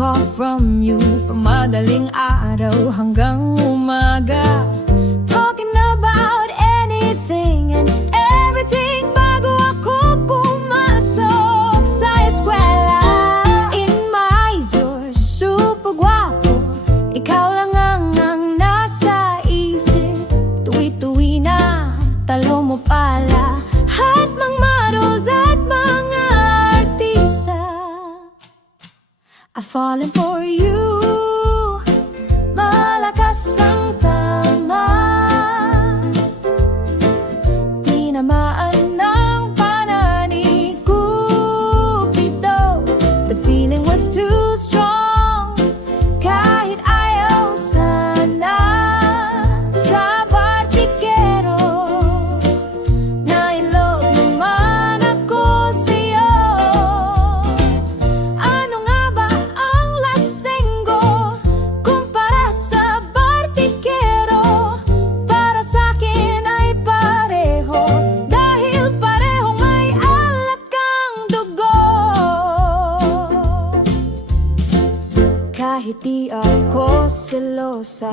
call from you from madaling araw hanggang umaga, talking about anything and everything bago ako pumasok sa eskwela. In my eyes, you're super guwapo, ikaw lang ang nasa isip. Tuwi-tuwi na, talo mo pala at mga models at mga artista. I've fallen for you, malakas ang tama, tinamaan ng panani Cupido. The feeling was too strong, kahit ayaw sana. Sa partikero, na in love naman ako sa'yo. Ano nga ba ang lasenggo kumpara sa partikero? Para sa'kin ay pareho, dahil parehong may alak ang dugo. Kahit di ako selosa,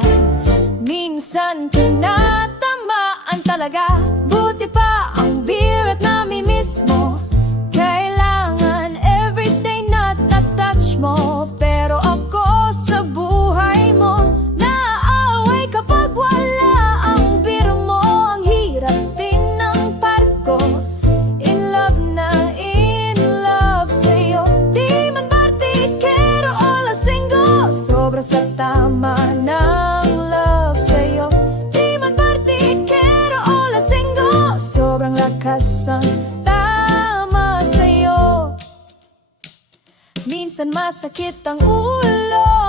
minsan tinatamaan talaga. Buti pa ang beer at namimiss mo, kailangan everyday na touch mo. Pero ako sa buhay mo, naaaway kapag wala ang beer mo. Ang hirap din ng parko, in love sa'yo. Di man partikero o lasenggo, sobra sa tama ng love sa'yo. Di man partikero o lasenggo, sobrang lakas ang tama sa'yo. Minsan masakit ang ulo,